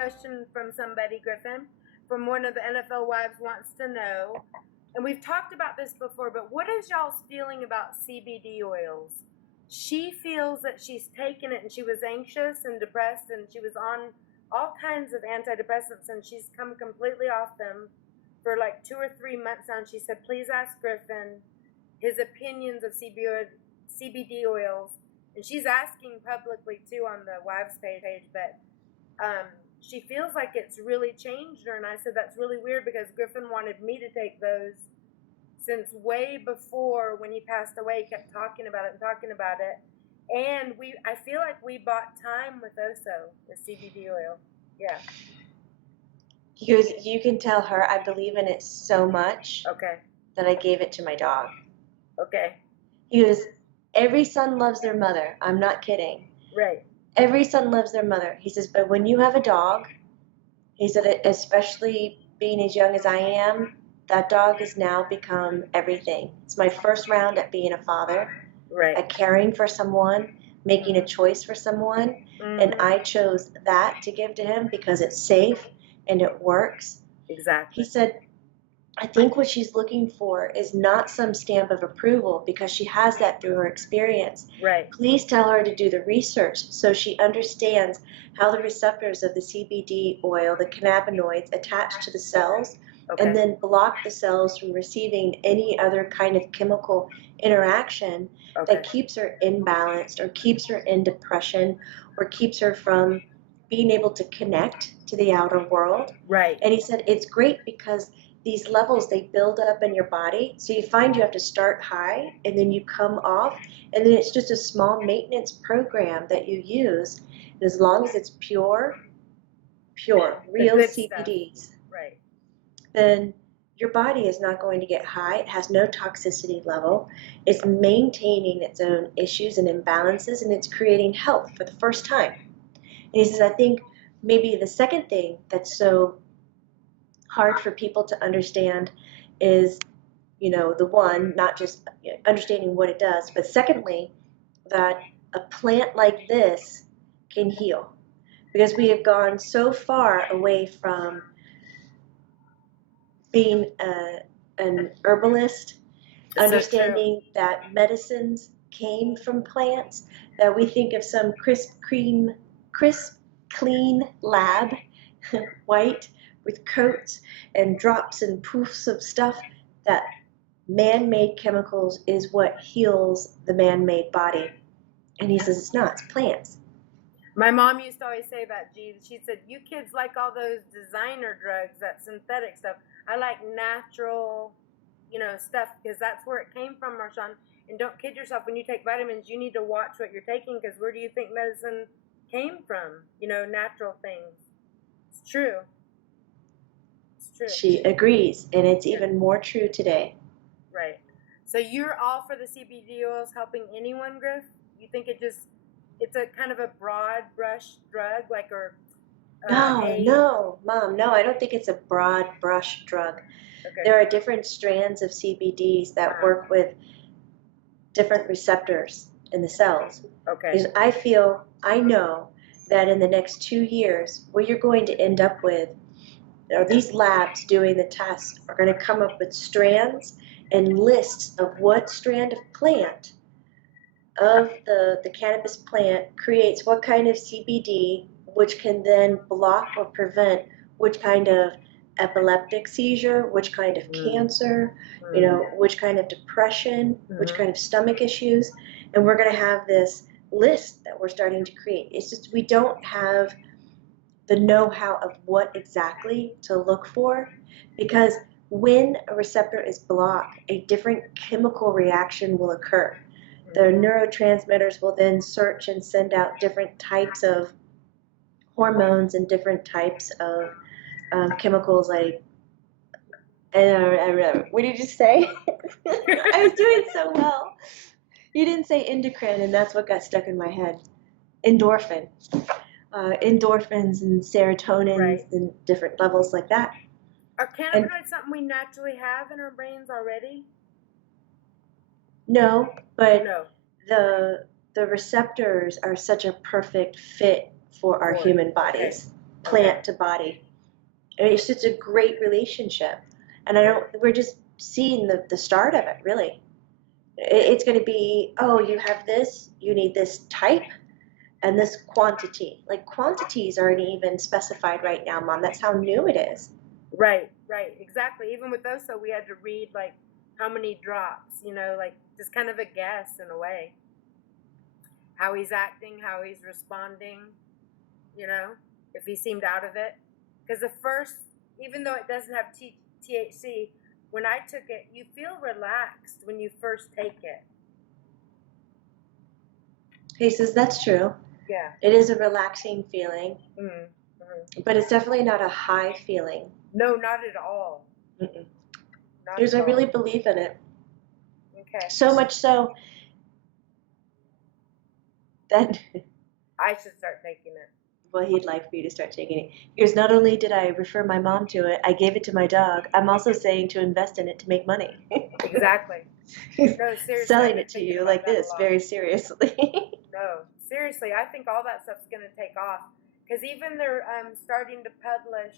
question from somebody, Griffin, from one of the NFL wives wants to know, and we've talked about this before, but what is y'all's feeling about CBD oils? She feels that she's taken it and she was anxious and depressed and she was on all kinds of antidepressants and she's come completely off them for like 2 or 3 months now. And she said, please ask Griffin his opinions of CBD oils. And she's asking publicly too on the wives page, but she feels like it's really changed her. And I said, that's really weird because Griffin wanted me to take those since way before when he passed away. He kept talking about it. And I feel like we bought time with Oso, the CBD oil. Yeah. He goes, you can tell her I believe in it so much that I gave it to my dog. Okay. He goes, every son loves their mother. I'm not kidding. Right. Every son loves their mother. He says, but when you have a dog, he said, especially being as young as I am, that dog has now become everything. It's my first round at being a father, at caring for someone, making a choice for someone. And I chose that to give to him because it's safe and it works. Exactly. He said, I think what she's looking for is not some stamp of approval because she has that through her experience. Right. Please tell her to do the research so she understands how the receptors of the CBD oil, the cannabinoids, attach to the cells and then block the cells from receiving any other kind of chemical interaction that keeps her imbalanced or keeps her in depression or keeps her from being able to connect to the outer world. Right. And he said it's great because these levels, they build up in your body. So you find you have to start high and then you come off. And then it's just a small maintenance program that you use. And as long as it's pure, real CBDs, right, then your body is not going to get high. It has no toxicity level. It's maintaining its own issues and imbalances, and it's creating health for the first time. And he says, I think maybe the second thing that's so hard for people to understand is, the one, not just understanding what it does, but secondly, that a plant like this can heal. Because we have gone so far away from being an herbalist, understanding that medicines came from plants, that we think of some crisp, clean lab, white, with coats and drops and poofs of stuff, that man-made chemicals is what heals the man-made body. And he says it's not, it's plants. My mom used to always say that, she said, you kids like all those designer drugs, that synthetic stuff. I like natural, stuff, because that's where it came from, Marshawn. And don't kid yourself, when you take vitamins, you need to watch what you're taking, because where do you think medicine came from? Natural things. It's true. She agrees, and it's even more true today. Right. So you're all for the CBD oils helping anyone, Griff? You think it's a kind of a broad brush drug, No, Mom, no, I don't think it's a broad brush drug. Okay. There are different strands of CBDs that work with different receptors in the cells. Okay. Because I know that in the next 2 years, what you're going to end up with, these labs doing the tests are going to come up with strands and lists of what strand of plant of the cannabis plant creates what kind of CBD, which can then block or prevent which kind of epileptic seizure, which kind of cancer, which kind of depression, which kind of stomach issues. And we're going to have this list that we're starting to create. It's just we don't have the know-how of what exactly to look for, because when a receptor is blocked, a different chemical reaction will occur. The neurotransmitters will then search and send out different types of hormones and different types of chemicals like, what did you say? I was doing so well. You didn't say endocrine, and that's what got stuck in my head. Endorphins and serotonins and different levels like that. Are cannabinoids something we naturally have in our brains already? No, but the receptors are such a perfect fit for our human bodies. plant to body. And it's just a great relationship. And we're just seeing the start of it, really. It's going to be, oh, you have this, you need this type and this quantity. Like quantities aren't even specified right now, Mom. That's how new it is. Right, exactly. Even with those, so we had to read like how many drops, like just kind of a guess in a way. How he's acting, how he's responding, if he seemed out of it. Because the first, even though it doesn't have THC, when I took it, you feel relaxed when you first take it. He says that's true. Yeah. It is a relaxing feeling, but it's definitely not a high feeling. No, not at all. Because I really believe in it. Okay. So much so that I should start taking it. Well, he'd like for you to start taking it. Because not only did I refer my mom to it, I gave it to my dog. I'm also saying to invest in it to make money. Exactly. No, seriously. Selling it to you like this, very seriously. No, seriously, I think all that stuff's going to take off. Because even they're starting to publish,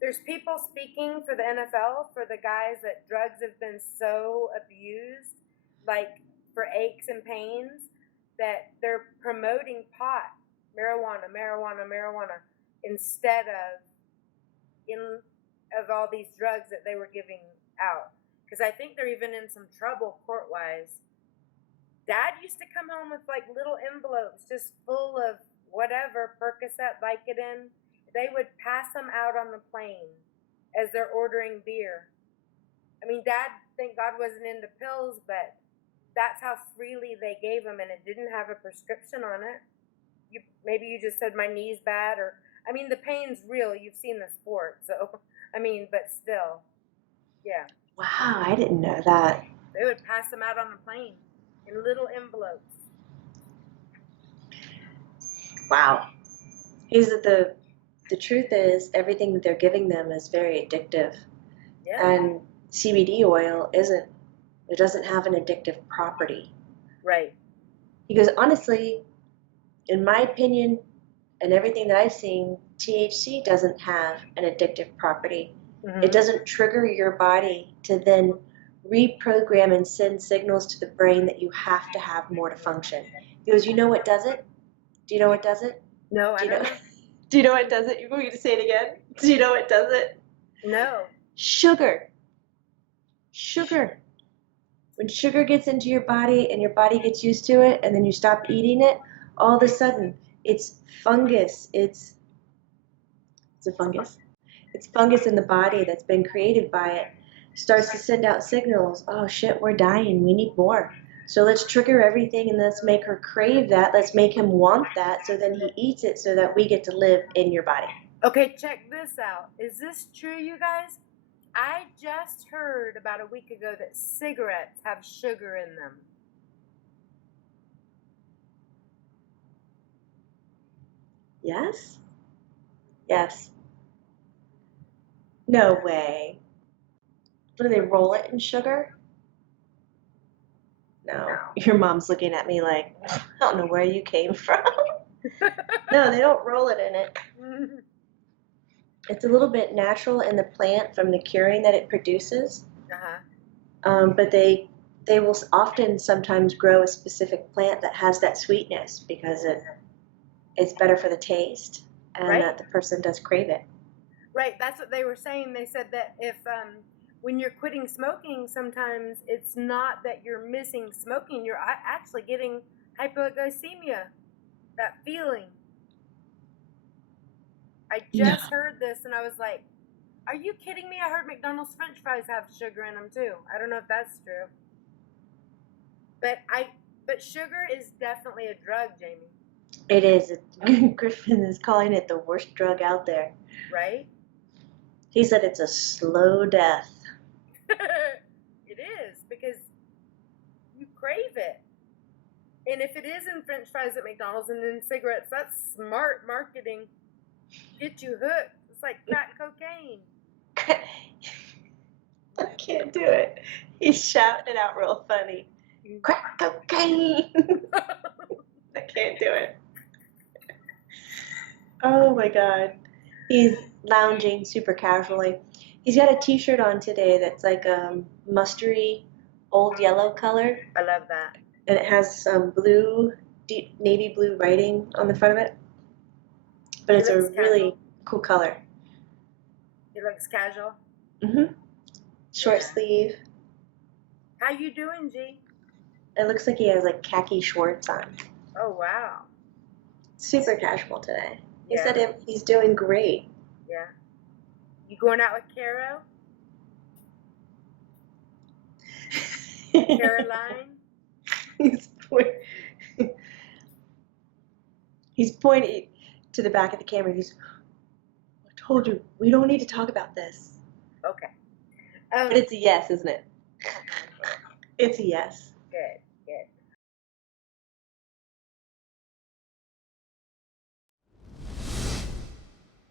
there's people speaking for the NFL, for the guys that drugs have been so abused, like for aches and pains, that they're promoting pot, marijuana, instead of all these drugs that they were giving out. Because I think they're even in some trouble court-wise. Dad used to come home with like little envelopes just full of whatever, Percocet, Vicodin. They would pass them out on the plane as they're ordering beer. I mean, Dad, thank God, wasn't into pills, but that's how freely they gave them, and it didn't have a prescription on it. Maybe you just said my knee's bad, or, I mean, the pain's real. You've seen the sport, so, I mean, but still, yeah. Wow, I didn't know that. They would pass them out on the plane in little envelopes. Wow. The truth is, everything that they're giving them is very addictive. Yeah. And CBD oil isn't. It doesn't have an addictive property. Right. Because honestly, in my opinion, and everything that I've seen, THC doesn't have an addictive property. Mm-hmm. It doesn't trigger your body to then reprogram and send signals to the brain that you have to have more to function. Because you know what does it? Do you know what does it? No, I don't know. Do you know what does it? You want me to say it again? Do you know what does it? No. Sugar. When sugar gets into your body and your body gets used to it and then you stop eating it, all of a sudden it's fungus. It's a fungus. It's fungus in the body that's been created by it. Starts to send out signals. Oh shit, we're dying. We need more. So let's trigger everything and let's make her crave that. Let's make him want that so then he eats it so that we get to live in your body. Okay, check this out. Is this true, you guys? I just heard about a week ago that cigarettes have sugar in them. Yes? Yes. No way. Do they roll it in sugar? No. Your mom's looking at me like, I don't know where you came from. No, they don't roll it in it. It's a little bit natural in the plant from the curing that it produces. But they will often sometimes grow a specific plant that has that sweetness because it's better for the taste and that the person does crave it. Right, that's what they were saying. They said that if when you're quitting smoking, sometimes it's not that you're missing smoking, you're actually getting hypoglycemia, that feeling. I just heard this and I was like, are you kidding me? I heard McDonald's French fries have sugar in them too. I don't know if that's true. But sugar is definitely a drug, Jamie. It is. Griffin is calling it the worst drug out there. Right? He said it's a slow death. It is, because you crave it. And if it is in French fries at McDonald's and in cigarettes, that's smart marketing. Get you hooked. It's like crack cocaine. I can't do it. He's shouting it out real funny. Crack cocaine. I can't do it. Oh my God. He's lounging super casually. He's got a t-shirt on today that's like mustardy, old yellow color, I love that. and it has some blue, deep navy blue writing on the front of it. But He it's a looks really casual. cool color. He looks casual. Short Yeah. sleeve. How you doing, G? It looks like he has like khaki shorts on. Oh, wow. Super casual today. He Yeah. said he's doing great. Yeah. You going out with Caro? Caroline? He's pointing to the back of the camera. I told you, we don't need to talk about this. Okay. But it's a yes, isn't it? It's a yes. Good.